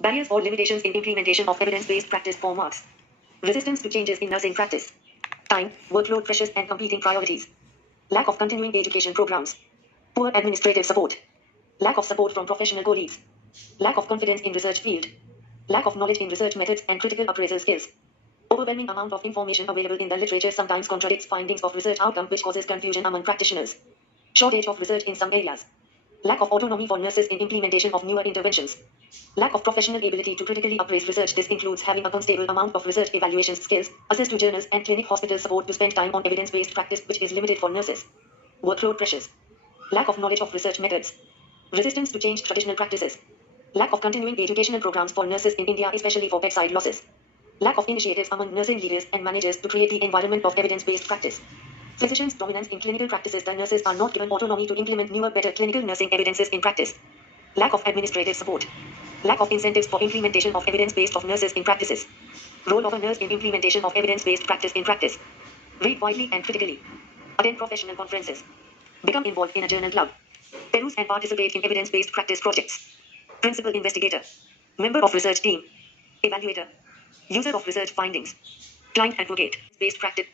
Barriers or limitations in implementation of evidence-based practice for marks. Resistance to changes in nursing practice. Time, workload pressures and competing priorities. Lack of continuing education programs. Poor administrative support. Lack of support from professional colleagues. Lack of confidence in research field. Lack of knowledge in research methods and critical appraisal skills. Overwhelming amount of information available in the literature sometimes contradicts findings of research outcome, which causes confusion among practitioners. Shortage of research in some areas. Lack of autonomy for nurses in implementation of newer interventions. Lack of professional ability to critically appraise research. This includes having a unstable amount of research evaluation skills, access to journals and clinic hospital support to spend time on evidence-based practice, which is limited for nurses. Workload pressures. Lack of knowledge of research methods. Resistance to change traditional practices. Lack of continuing educational programs for nurses in India, especially for bedside losses. Lack of initiatives among nursing leaders and managers to create the environment of evidence-based practice. Physicians' dominance in clinical practices. The nurses are not given autonomy to implement newer, better clinical nursing evidences in practice. Lack of administrative support. Lack of incentives for implementation of evidence-based of nurses in practices. Role of a nurse in implementation of evidence-based practice in practice. Read widely and critically. Attend professional conferences. Become involved in a journal club. Peruse and participate in evidence-based practice projects. Principal investigator. Member of research team. Evaluator. User of research findings. Client advocate. Based practice.